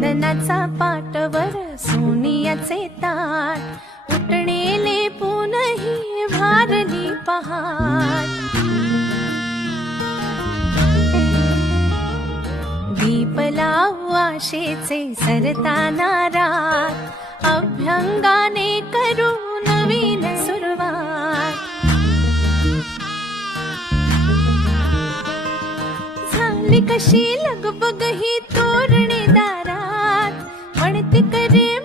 चंदनाचा पाटवर सोनियाचे ताट उठणेले पुनही भारली पहाट दीप लावू आशेचे सरताना रात अभ्यंगाने करू नवीन सुरुवात झाली कशी लगबग ही तोरणे दारात म्हणते करे